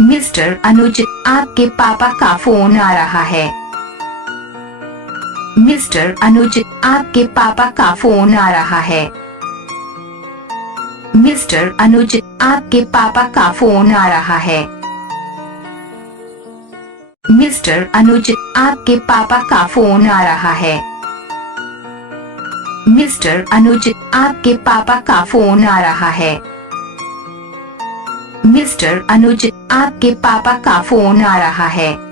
Mister अनुज, आपके पापा का फोन आ रहा है। मिस्टर अनुज, आपके पापा का फोन आ रहा है। मिस्टर अनुज, आपके पापा का फोन आ रहा है। मिस्टर अनुज, आपके पापा का फोन आ रहा है। मिस्टर अनुज, आपके पापा का फोन आ रहा है। मिस्टर अनुज, आपके पापा का फोन आ रहा है।